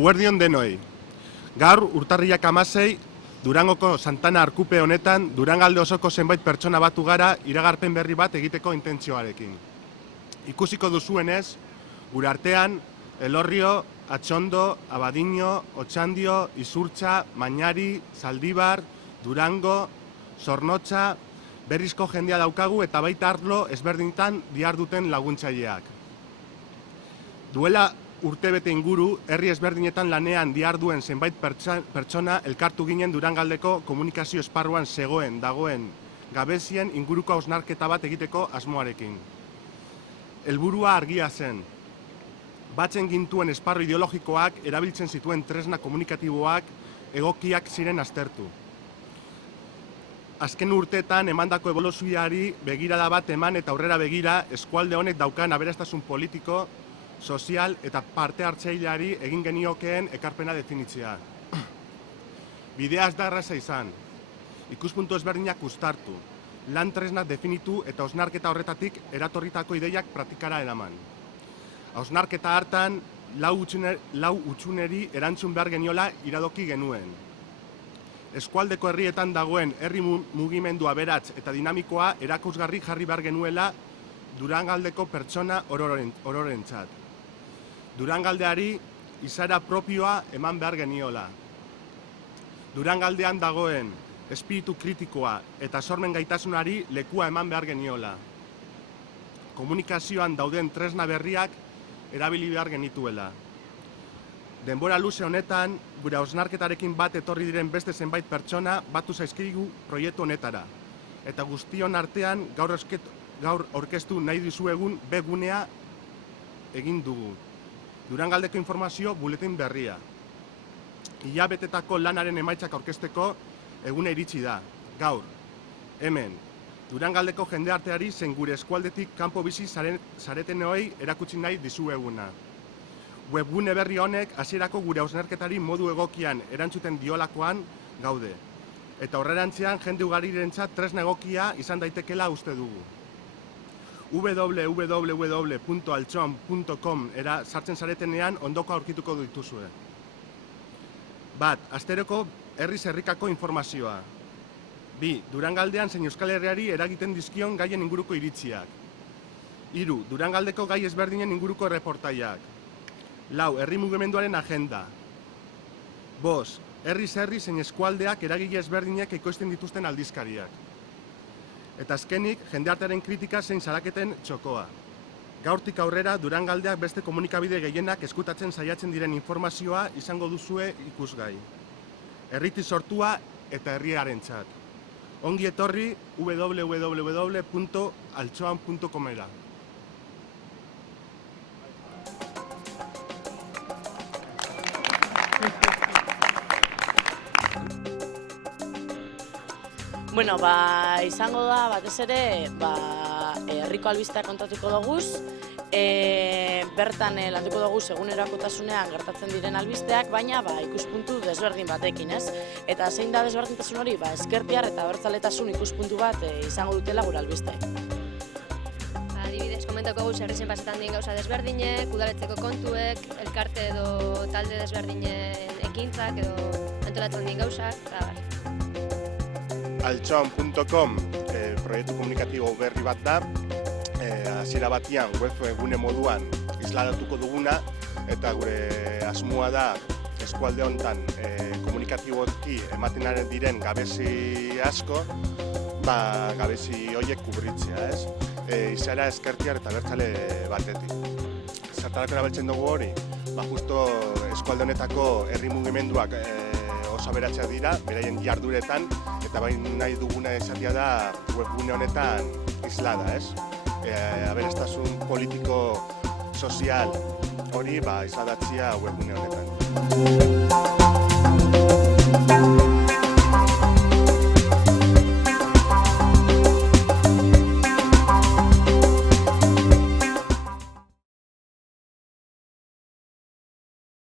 Eguerdion denoi. Gaur urtarrilak 16, Durangoko Santana Arkupe honetan Durangalde osoko zenbait pertsona batu gara iragarpen berri bat egiteko intentzioarekin. Ikusiko duzuenez, gure artean Elorrio, Atxondo, Abadiño, Otxandio, Izurtza, Mañari, Zaldibar, Durango, Zornotza, berrizko jendea daukagu eta baita arlo ezberdintan diharduten laguntzaileak. Duela urtebete inguru, herri ezberdinetan lanean diharduen zenbait pertsona elkartu ginen Durangaldeko komunikazio esparruan dagoen gabezien inguruko hausnarketa bat egiteko asmoarekin. Helburua argia zen. Batzen gintuen esparru ideologikoak erabiltzen zituen tresna komunikatiboak egokiak ziren aztertu. Azken urteetan emandako eboluzioari begirada bat eman eta aurrera begira eskualde honek daukan aberastasun politiko, sozial eta parte hartzaileari egin geniokeen ekarpena definitzea. Bidea ez da erraza izan. Ikuspuntu ezberdinak uztartu, lan tresnak definitu eta hausnarketa horretatik eratorritako ideiak praktikara eraman. Hausnarketa hartan, lau hutsuneri erantzun behar geniola iradoki genuen. Eskualdeko herrietan dagoen herri mugimendu aberats eta dinamikoa erakusgarri jarri behar genuela Durangaldeko pertsona ororentzat. Durangaldeari izaera propioa eman behar geniola. Durangaldean dagoen espiritu kritikoa eta sormen gaitasunari lekua eman behar geniola. Komunikazioan dauden tresna berriak erabili behar genituela. Denbora luze honetan, gure hausnarketarekin bat etorri diren beste zenbait pertsona batu zaizkigu proiektu honetara. Eta guztion artean gaur aurkeztu nahi dizuegun B-gunea egin dugu. Durangaldeko informazio buletin berria. Hilabetetako lanaren emaitzak aurkezteko eguna iritsi da, gaur, hemen. Durangaldeko jendearteari zen gure eskualdetik kanpo bizi zaretenoi erakutsi nahi dizueguna. Webgune berri honek hasierako gure hausnarketari modu egokian erantzuten diolakoan gaude. Eta horrerantzean jende ugarirentzat tresna egokia izan daitekela uste dugu. www.altxoan.com era sartzen zaretenean ondoko aurkituko dituzue. Bat, asteroko herriz herrikako informazioa. 2. Durangaldean zein Euskal Herriari eragiten dizkion gaien inguruko iritziak. 3. Durangaldeko gai ezberdinen inguruko erreportaiak. 4. Herri mugimenduaren agenda. 5. Herriz herri zein eskualdeak eragile ezberdinek ekoizten dituzten aldizkariak. Eta azkenik, jendeartearen kritika zein salaketen txokoa. Gaurtik aurrera, Durangaldeak beste komunikabide gehienak eskutatzen saiatzen diren informazioa izango duzue ikusgai. Herritik sortua eta herriarentzat. Ongi etorri www.altxoan.com-era. Bueno, izango da, batez ere, herriko albisteak kontatuko doguz, bertan landuko dugu egunerokotasunean gertatzen diren albisteak, baina ikuspuntu desberdin batekin, ez? Eta zein da desberdintasun hori? Ezkertiar eta abertzaletasun ikuspuntu bat izango dutela gure albiste. Adibidez, komentako guz herrizen pasetan dien gauza desberdinek, udaletzeko kontuek, elkarte edo talde desberdinen ekintzak edo antolatzen dien gauzak, eta Altxoan.com proiektu komunikatibo berri bat da, hasiera batian webgune moduan isladatuko duguna, eta gure asmoa da eskualde honetan komunikatiboki ematen diren gabezi asko, gabezi horiek kubritzea, ez? Izaera ezkertiar eta abertzale batetik. Zertarako erabiltzen dugu hori? Justo eskualde honetako herri mugimenduak oso aberatsak dira, beraien jarduretan, eta nahi duguna esatia da webgune honetan islada, ez? Aberastasun politiko, sozial hori isladatzea webgune honetan.